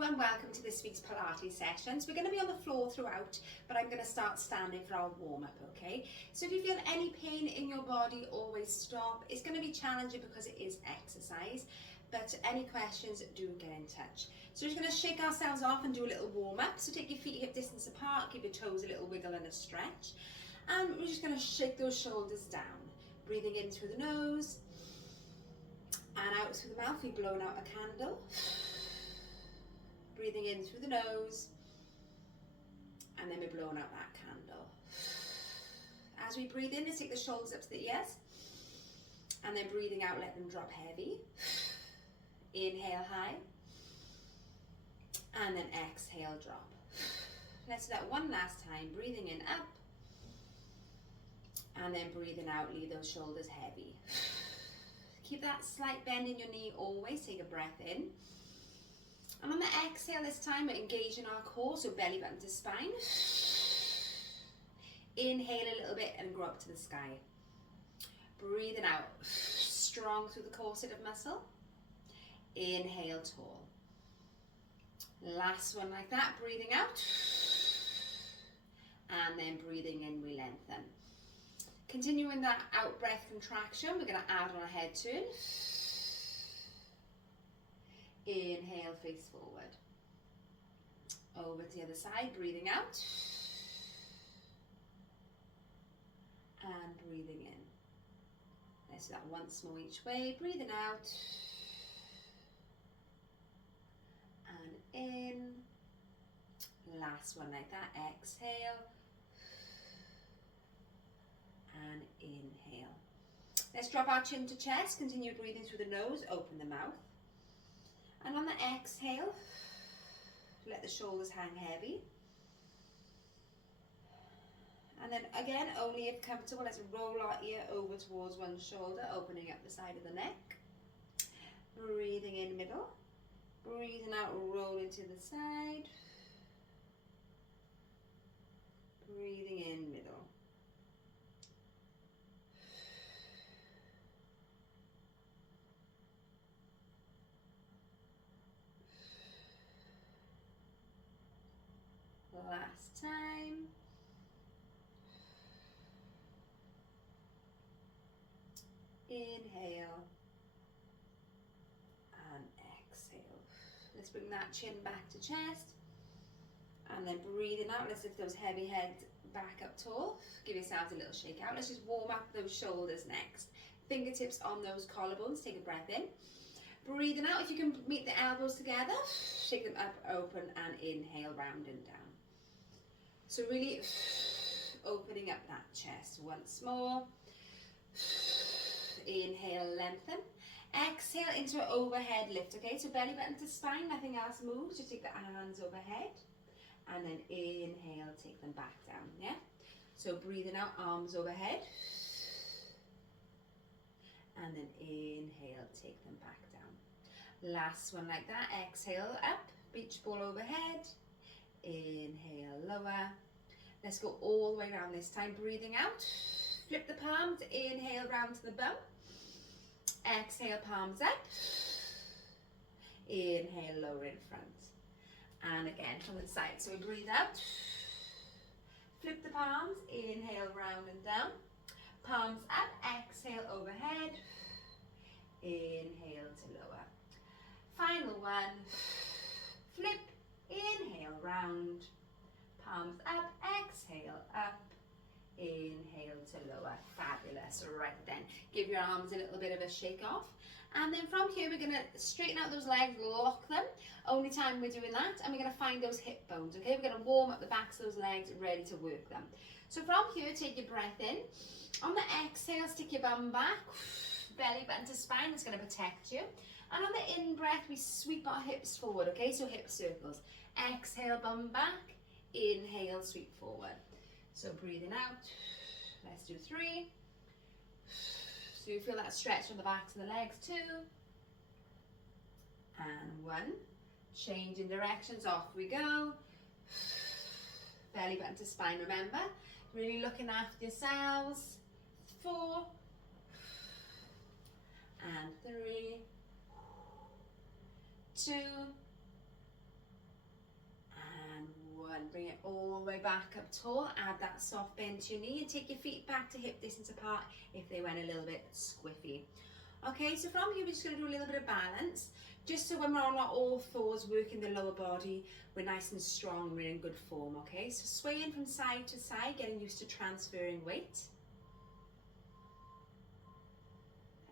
everyone, welcome to this week's Pilates sessions. We're going to be on the floor throughout, but I'm going to start standing for our warm-up, okay? So if you feel any pain in your body, always stop. It's going to be challenging because it is exercise, but any questions, do get in touch. So we're just going to shake ourselves off and do a little warm-up. So take your feet hip distance apart, give your toes a little wiggle and a stretch. And we're just going to shake those shoulders down. Breathing in through the nose and out through the mouth. We've blown out a candle. Breathing in through the nose, and then we're blowing out that candle. As we breathe in, let's take the shoulders up to the ears, and then breathing out, let them drop heavy. Inhale high, and then exhale, drop. Let's do that one last time. Breathing in, up, and then breathing out, leave those shoulders heavy. Keep that slight bend in your knee always. Take a breath in. And on the exhale this time, we're engaging our core, so belly button to spine. Inhale a little bit and grow up to the sky. Breathing out, strong through the corset of muscle. Inhale, tall. Last one like that, breathing out. And then breathing in, we lengthen. Continuing that out breath contraction, we're going to add on a head turn. Inhale, face forward. Over to the other side, breathing out. And breathing in. Let's do that once more each way. Breathing out. And in. Last one like that. Exhale. And inhale. Let's drop our chin to chest. Continue breathing through the nose. Open the mouth. And on the exhale, let the shoulders hang heavy. And then again, only if comfortable, let's roll our ear over towards one shoulder, opening up the side of the neck. Breathing in middle. Breathing out, rolling to the side. Breathing in middle. Last time. Inhale and exhale. Let's bring that chin back to chest, and then breathing out. Let's lift those heavy heads back up tall. Give yourselves a little shake out. Let's just warm up those shoulders next. Fingertips on those collarbones. Take a breath in. Breathing out. If you can meet the elbows together, shake them up, open, and inhale, round and down. So really opening up that chest once more. Inhale, lengthen. Exhale into an overhead lift, okay? So belly button to spine, nothing else moves. Just take the hands overhead. And then inhale, take them back down, yeah? So breathing out, arms overhead. And then inhale, take them back down. Last one like that. Exhale, up. Beach ball overhead. Inhale, lower. Let's go all the way around this time. Breathing out. Flip the palms. Inhale, round to the bum. Exhale, palms up. Inhale, lower in front. And again from the side. So we breathe out. Flip the palms. Inhale, round and down. Palms up. Exhale, overhead. Inhale to lower. Final one. Flip. Inhale, round, palms up, exhale, up, inhale to lower. Fabulous. Right then, give your arms a little bit of a shake off. And then from here, we're going to straighten out those legs, lock them. Only time we're doing that. And we're going to find those hip bones, okay? We're going to warm up the backs of those legs, ready to work them. So from here, take your breath in. On the exhale, stick your bum back. Belly button to spine, that's going to protect you. And on the in-breath, we sweep our hips forward, okay? So hip circles. Exhale, bum back. Inhale, sweep forward. So breathing out. Let's do 3. So you feel that stretch from the backs of the legs, 2. And 1. Changing directions, off we go. Belly button to spine, remember. Really looking after yourselves. 4. And 3. 2. bring it all the way back up tall, add that soft bend to your knee and take your feet back to hip distance apart if they went a little bit squiffy. Okay, so from here we're just going to do a little bit of balance, just so when we're on our all fours working the lower body, we're nice and strong, we're in good form, okay? So swaying from side to side, getting used to transferring weight.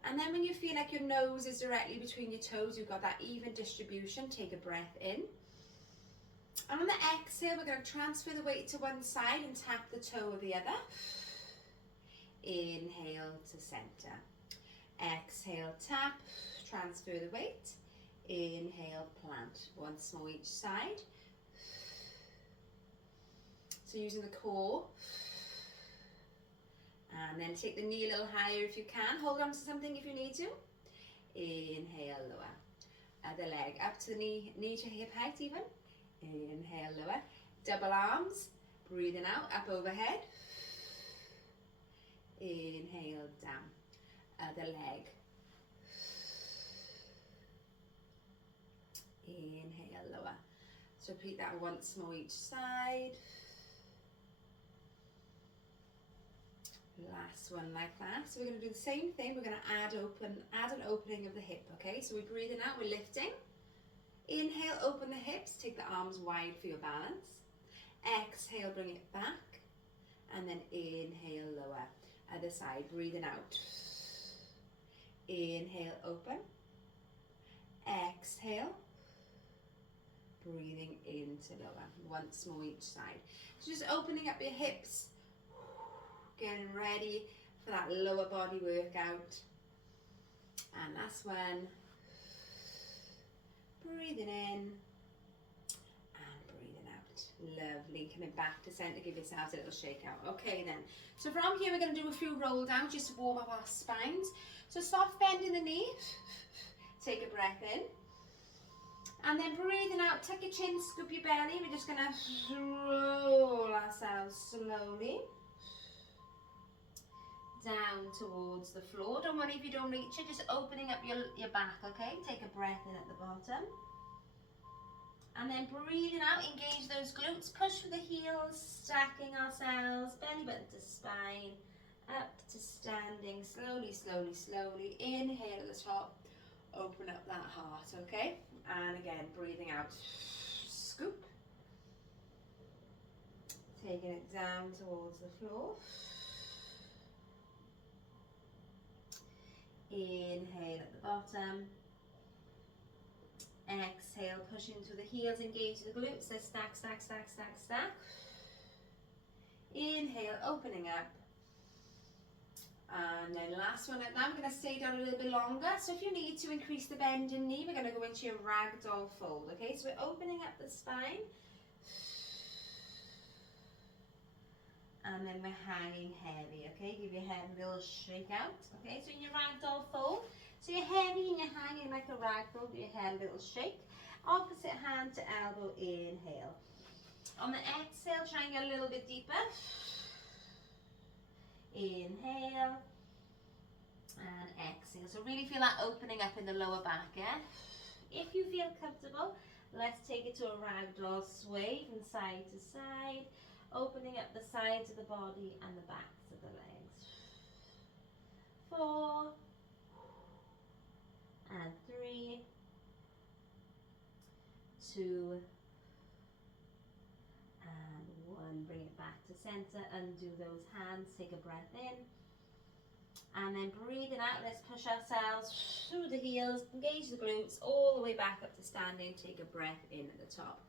And then when you feel like your nose is directly between your toes, you've got that even distribution, take a breath in. And on the exhale, we're going to transfer the weight to one side and tap the toe of the other. Inhale to center. Exhale, tap, transfer the weight. Inhale, plant. Once more each side. So using the core. And then take the knee a little higher if you can. Hold on to something if you need to. Inhale, lower. Other leg up to the knee to hip height even. Inhale, lower. Double arms. Breathing out, up overhead. Inhale, down. Other leg. Inhale, lower. So repeat that once more each side. Last one like that. So we're going to do the same thing. We're going to add an opening of the hip, okay? So we're breathing out, we're lifting. Inhale, open the hips, take the arms wide for your balance. Exhale, bring it back. And then inhale, lower. Other side, breathing out. Inhale, open. Exhale. Breathing into lower. Once more each side. So just opening up your hips. Getting ready for that lower body workout. And last one. Breathing in and breathing out. Lovely. Coming back to center, give yourselves a little shake out. Okay then. So from here we're going to do a few roll downs just to warm up our spines. So soft bend in the knee. Take a breath in. And then breathing out, tuck your chin, scoop your belly. We're just going to roll ourselves slowly down towards the floor. Don't worry if you don't reach it, just opening up your back, okay? Take a breath in at the bottom. And then breathing out, engage those glutes, push with the heels, stacking ourselves, belly button to spine, up to standing, slowly, slowly, slowly. Inhale at the top, open up that heart, okay? And again, breathing out, scoop. Taking it down towards the floor. Inhale at the bottom. Exhale, push into the heels, engage the glutes. Let's stack, stack, stack, stack, stack. Inhale, opening up. And then last one. Now we're going to stay down a little bit longer. So if you need to increase the bend in knee, we're going to go into your ragdoll fold. Okay, so we're opening up the spine. And then we're hanging heavy, okay? Give your head a little shake out, okay? So in your ragdoll fold, so you're heavy and you're hanging like a ragdoll, give your head a little shake. Opposite hand to elbow, inhale. On the exhale, try and get a little bit deeper. Inhale. And exhale. So really feel that opening up in the lower back, yeah? If you feel comfortable, let's take it to a ragdoll sway from side to side. Opening up the sides of the body and the backs of the legs. 4 and 3, 2 and 1. Bring it back to center, undo those hands, take a breath in. And then breathing out, let's push ourselves through the heels, engage the glutes, all the way back up to standing, take a breath in at the top.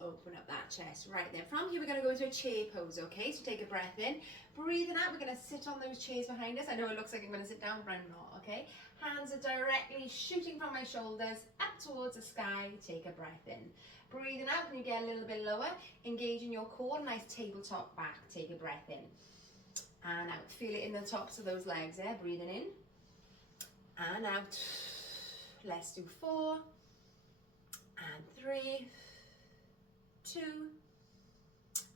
Open up that chest. Right then, from here we're going to go into a chair pose, okay? So take a breath in. Breathing out, we're going to sit on those chairs behind us. I know it looks like I'm going to sit down, but I'm not, okay? Hands are directly shooting from my shoulders up towards the sky. Take a breath in. Breathing out, when you get a little bit lower, engaging your core, nice tabletop back. Take a breath in. And out. Feel it in the tops of those legs there. Breathing in. And out. Let's do 4 and 3, 2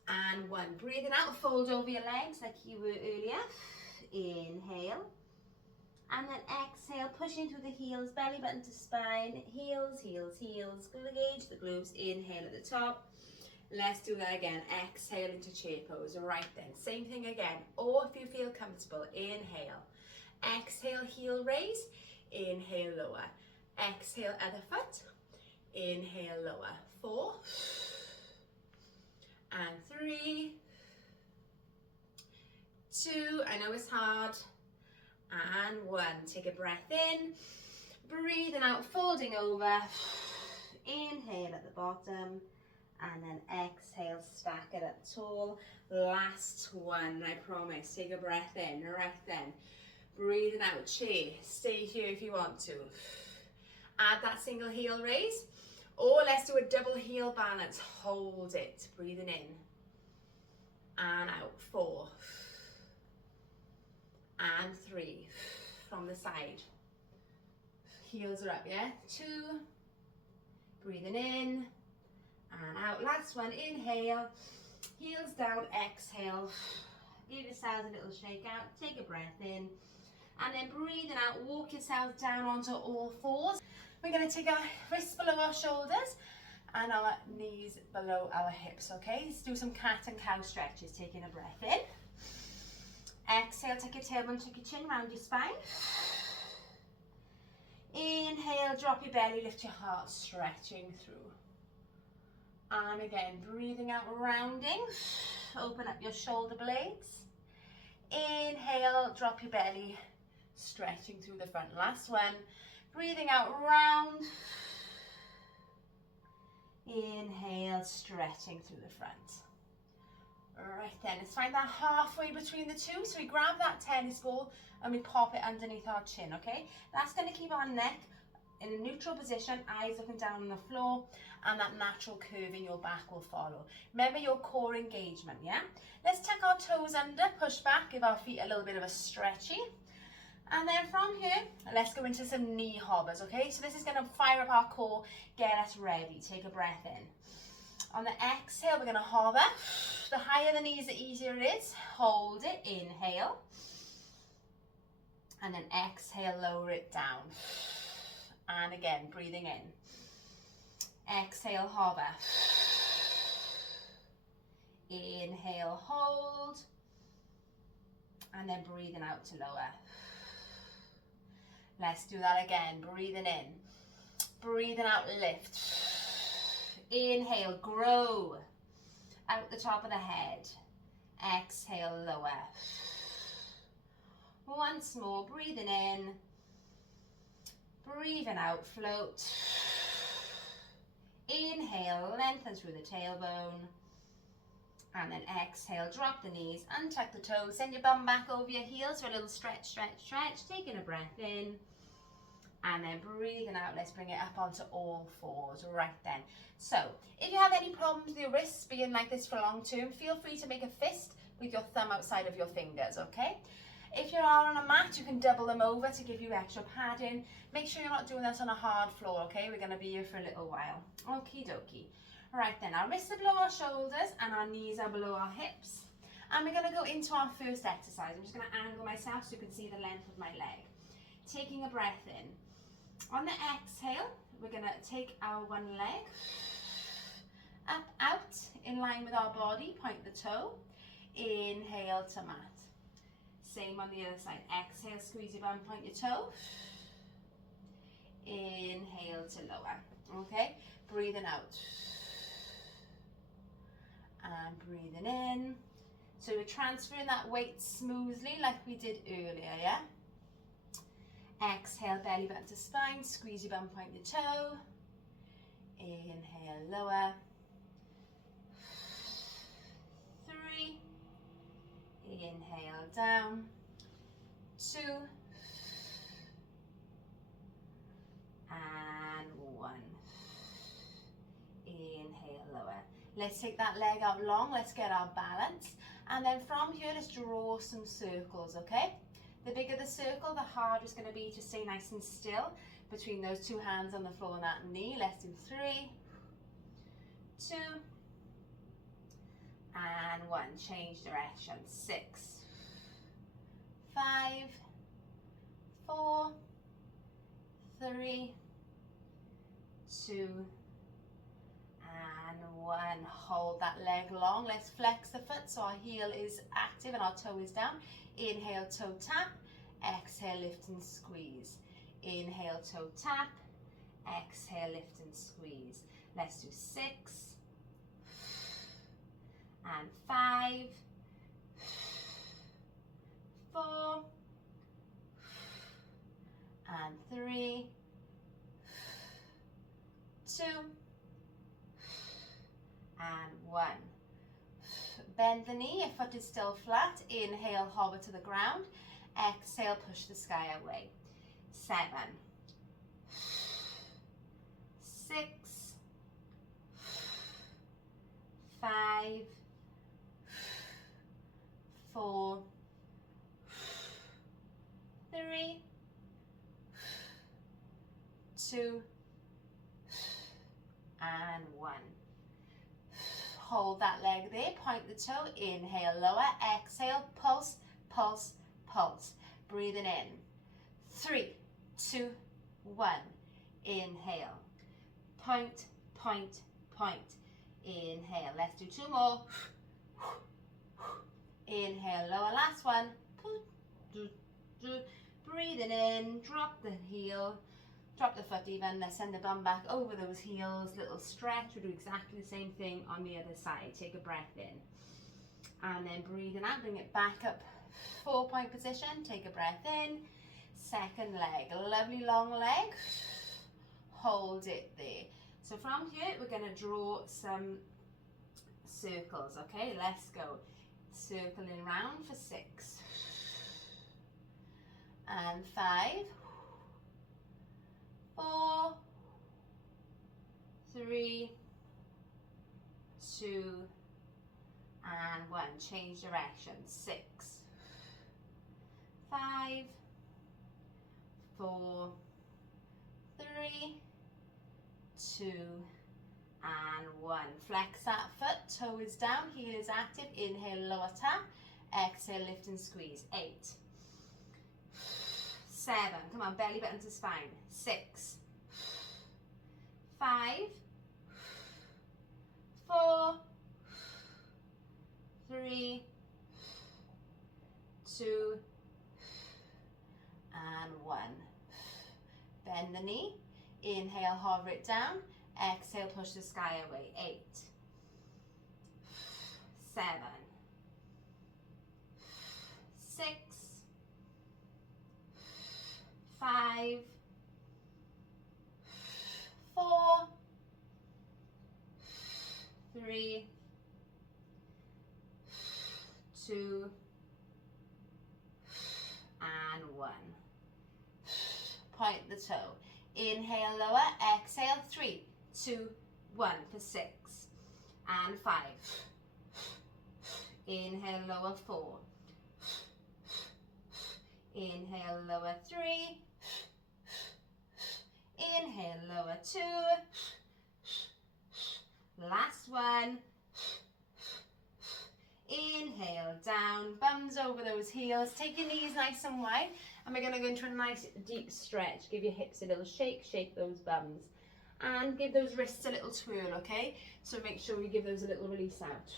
and 1. Breathing out, fold over your legs like you were earlier. Inhale. And then exhale, pushing through the heels, belly button to spine. Heels, heels, heels. Engage the glutes. Inhale at the top. Let's do that again. Exhale into chair pose. Right then, same thing again. Or if you feel comfortable, inhale. Exhale, heel raise. Inhale, lower. Exhale, other foot. Inhale, lower. 4 and 3, 2, I know it's hard, and 1. Take a breath in, breathing out, folding over. Inhale at the bottom, and then exhale, stack it up tall. Last one, I promise. Take a breath in, right then. Breathing out, chair. Stay here if you want to. Add that single heel raise, or let's do a double heel balance. Hold it, breathing in and out. 4 and 3 from the side. Heels are up, yeah? 2, breathing in and out. Last one, inhale, heels down, exhale. Give yourselves a little shake out, take a breath in, and then breathing out, walk yourselves down onto all fours. We're going to take our wrists below our shoulders and our knees below our hips, okay? Let's do some cat and cow stretches, taking a breath in. Exhale, take your tailbone, take your chin around your spine. Inhale, drop your belly, lift your heart, stretching through. And again, breathing out, rounding. Open up your shoulder blades. Inhale, drop your belly, stretching through the front. Last one. Breathing out, round. Inhale, stretching through the front. Right then, let's find that halfway between the two. So we grab that tennis ball and we pop it underneath our chin, okay? That's going to keep our neck in a neutral position, eyes looking down on the floor, and that natural curve in your back will follow. Remember your core engagement, yeah? Let's tuck our toes under, push back, give our feet a little bit of a stretchy. And then from here, let's go into some knee hoppers, okay? So this is going to fire up our core, get us ready. Take a breath in. On the exhale, we're going to hover. The higher the knees, the easier it is. Hold it, inhale. And then exhale, lower it down. And again, breathing in. Exhale, hover. Inhale, hold. And then breathing out to lower. Let's do that again. Breathing in. Breathing out, lift. Inhale, grow. Out the top of the head. Exhale, lower. Once more, breathing in. Breathing out, float. Inhale, lengthen through the tailbone. And then exhale, drop the knees, untuck the toes, send your bum back over your heels for a little stretch, stretch, stretch. Taking a breath in. And then breathing out, let's bring it up onto all fours, right then. So, if you have any problems with your wrists being like this for long term, feel free to make a fist with your thumb outside of your fingers, okay? If you are on a mat, you can double them over to give you extra padding. Make sure you're not doing this on a hard floor, okay? We're gonna be here for a little while. Okie dokie. Right then, our wrists are below our shoulders and our knees are below our hips. And we're gonna go into our first exercise. I'm just gonna angle myself so you can see the length of my leg. Taking a breath in. On the exhale, we're going to take our one leg up, out, in line with our body, point the toe, inhale to mat. Same on the other side, exhale, squeeze your bum, point your toe, inhale to lower, okay? Breathing out, and breathing in. So we're transferring that weight smoothly like we did earlier, yeah? Exhale, belly button to spine, squeeze your bum, point your toe. Inhale, lower. 3. Inhale, down. 2. And 1. Inhale, lower. Let's take that leg out long, let's get our balance. And then from here, let's draw some circles, okay? The bigger the circle, the harder it's going to be to stay nice and still between those two hands on the floor and that knee. Let's do 3, 2, and 1. Change direction. 6, 5, 4, 3, 2, and 1. Hold hold that leg long. Let's flex the foot so our heel is active and our toe is down. Inhale, toe tap. Exhale, lift and squeeze. Inhale, toe tap. Exhale, lift and squeeze. Let's do 6 and 5, 4 and 3, 2 and 1. Bend the knee, your foot is still flat. Inhale, hover to the ground. Exhale, push the sky away. 7, 6, 5, 4, 3, 2 and 1. Hold that leg there, point the toe, inhale, lower, exhale, pulse, pulse, pulse. Breathing in. 3, 2, 1. Inhale. Point, point, point. Inhale. Let's do 2 more. Inhale, lower, last one. Breathing in, drop the heel, drop the foot even. Let's send the bum back over those heels. Little stretch. We do exactly the same thing on the other side. Take a breath in. And then breathing out, bring it back up. 4-point position. Take a breath in. Second leg. Lovely long leg. Hold it there. So from here, we're going to draw some circles. Okay, let's go. Circling round for 6 and 5, 4, 3, 2 and 1. Change direction. 6, 5, 4, 3, 2 and 1. Flex that foot, toe is down, heel is active. Inhale, lower tap. Exhale, lift and squeeze. 8, 7, come on, belly button to spine. 6, 5, 4, 3, 2 and 1. Bend the knee. Inhale, hover it down. Exhale, push the sky away. 8, 7, 6, 5, 4, 3, 2 and 1. Point the toe. Inhale, lower. Exhale, 3, 2, 1 for 6 and 5. Inhale, lower, 4. Inhale, lower, 3. Inhale, lower, 2. Last one. Inhale, down, bums over those heels. Take your knees nice and wide. And we're going to go into a nice deep stretch. Give your hips a little shake, shake those bums. And give those wrists a little twirl, okay? So make sure you give those a little release out.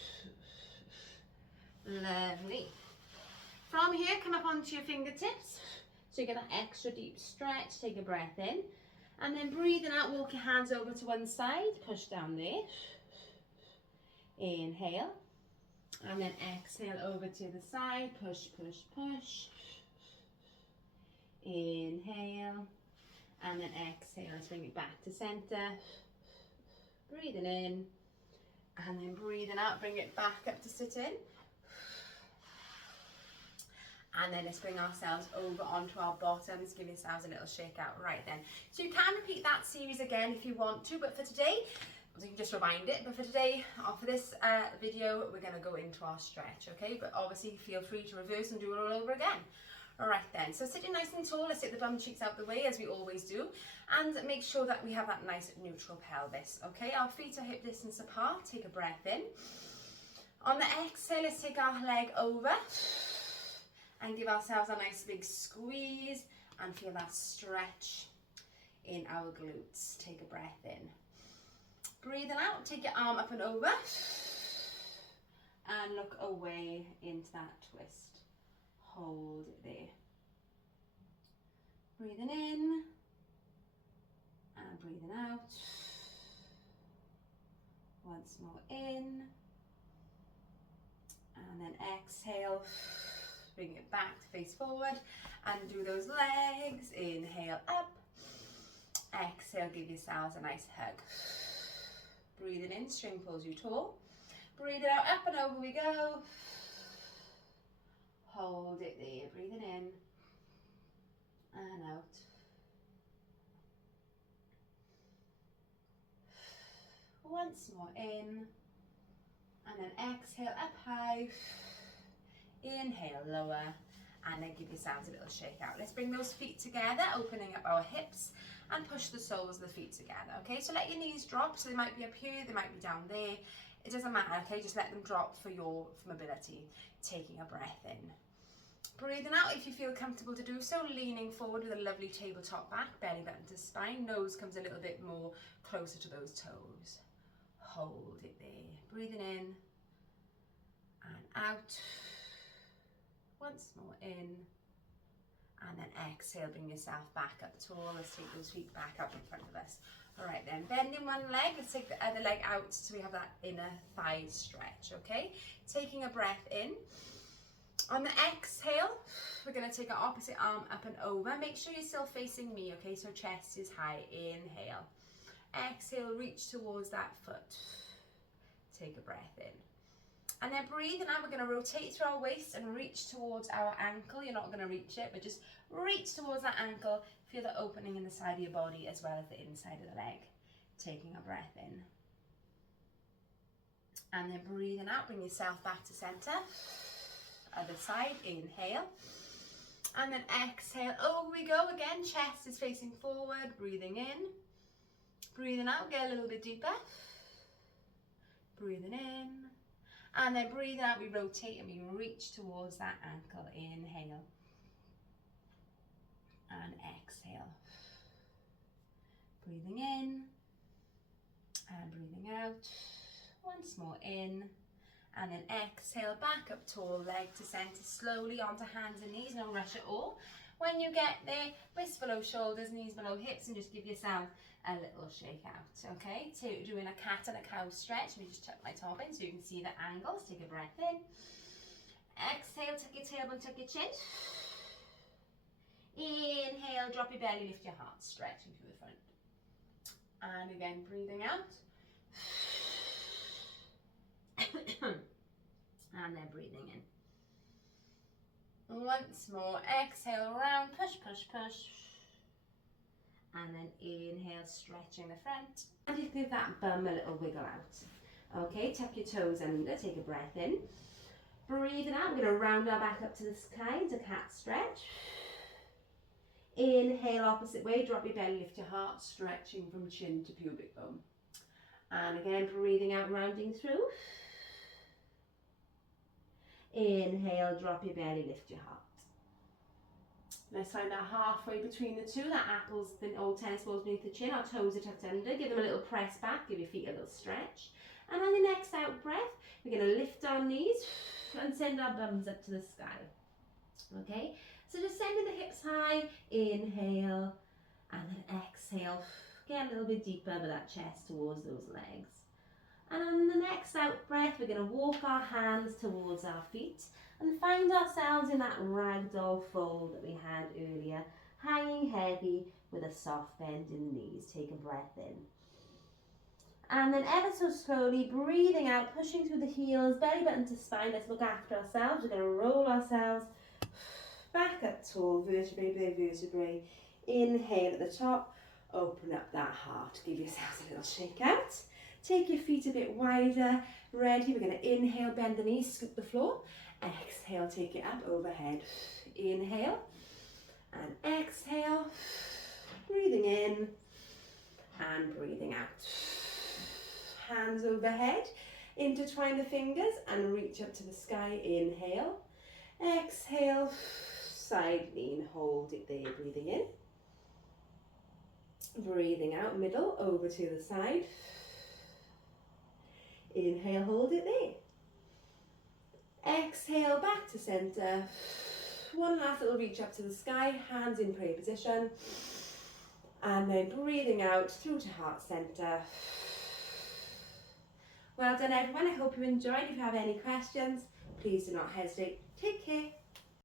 Lovely. From here, come up onto your fingertips. So you get that extra deep stretch. Take a breath in. And then breathing out, walk your hands over to one side. Push down there. Inhale. And then exhale over to the side. Push, push, push. Inhale. And then exhale. Let's bring it back to center. Breathing in. And then breathing out. Bring it back up to sit in. And then let's bring ourselves over onto our bottoms. Give yourselves a little shake out right then. So you can repeat that series again if you want to, but for today, so you can just rewind it. But for today, or for this video, we're going to go into our stretch, okay? But obviously, feel free to reverse and do it all over again. All right then, so sitting nice and tall, let's take the bum cheeks out the way as we always do. And make sure that we have that nice neutral pelvis, okay? Our feet are hip distance apart. Take a breath in. On the exhale, let's take our leg over. And give ourselves a nice big squeeze and feel that stretch in our glutes. Take a breathing in. Breathing out, take your arm up and over. and look away into that twist. Hold it there. Breathing in and breathing out. Once more in, and then exhale. Bring it back to face forward and do those legs. Inhale up. Exhale, give yourselves a nice hug. Breathing in, string pulls you tall. Breathe it out, up and over we go. Hold it there, breathing in and out. Once more in, and then exhale up high. Inhale, lower, and then give yourselves a little shake out. Let's bring those feet together, opening up our hips, and push the soles of the feet together, okay? So let your knees drop, so they might be up here, they might be down there. It doesn't matter, okay? Just let them drop for your mobility. Taking a breath in. Breathing out if you feel comfortable to do so, leaning forward with a lovely tabletop back, belly button to spine, nose comes a little bit more closer to those toes. Hold it there. Breathing in and out. Once more in, and then exhale, bring yourself back up tall. Let's take those feet back up in front of us. All right then, bending one leg, let's take the other leg out so we have that inner thigh stretch, okay? Taking a breath in. On the exhale, we're gonna take our opposite arm up and over. Make sure you're still facing me, okay? So chest is high, inhale. Exhale, reach towards that foot. Take a breath in. And then breathe, and now we're going to rotate through our waist and reach towards our ankle. You're not going to reach it, but just reach towards that ankle. Feel the opening in the side of your body as well as the inside of the leg. Taking a breath in. And then breathing out, bring yourself back to center. Other side, inhale. And then exhale, over we go again. Chest is facing forward, breathing in. Breathing out, get a little bit deeper. Breathing in. And then breathe out, we rotate and we reach towards that ankle. Inhale. And exhale. Breathing in. And breathing out. Once more in. And then exhale, back up tall, leg to center, slowly onto hands and knees, no rush at all. When you get there, wrists below shoulders, knees below hips, and just give yourself a little shake out, okay? So doing a cat and a cow stretch. Let me just tuck my top in so you can see the angles. Take a breath in. Exhale, tuck your tailbone, tuck your chin. Inhale, drop your belly, lift your heart, stretching through the front. And again, breathing out. And then breathing in. Once more, exhale, round, push, push, push. And then inhale, stretching the front. And just give that bum a little wiggle out. Okay, tuck your toes under, take a breath in. Breathing out, we're going to round our back up to the sky into cat stretch. Inhale, opposite way, drop your belly, lift your heart, stretching from chin to pubic bone. And again, breathing out, rounding through. Inhale, drop your belly, lift your heart. Let's find that halfway between the two, that apples, the old tennis balls beneath the chin, our toes are tucked under, give them a little press back, give your feet a little stretch. And on the next out breath, we're going to lift our knees and send our bums up to the sky. Okay, so just sending the hips high, inhale, and then exhale, get a little bit deeper with that chest towards those legs. And on the next out breath, we're going to walk our hands towards our feet and find ourselves in that ragdoll fold that we had earlier, hanging heavy with a soft bend in the knees. Take a breath in. And then ever so slowly, breathing out, pushing through the heels, belly button to spine. Let's look after ourselves. We're going to roll ourselves back up tall, vertebrae by vertebrae. Inhale at the top, open up that heart. Give yourselves a little shake out. Take your feet a bit wider. Ready, we're going to inhale, bend the knees, scoop the floor. Exhale, take it up overhead. Inhale and exhale. Breathing in and breathing out. Hands overhead. Intertwine the fingers and reach up to the sky. Inhale. Exhale. Side lean. Hold it there. Breathing in. Breathing out. Middle. Over to the side. Inhale, hold it there. Exhale, back to center. One last little reach up to the sky, hands in prayer position. And then breathing out through to heart center. Well done everyone, I hope you enjoyed. If you have any questions, please do not hesitate. Take care.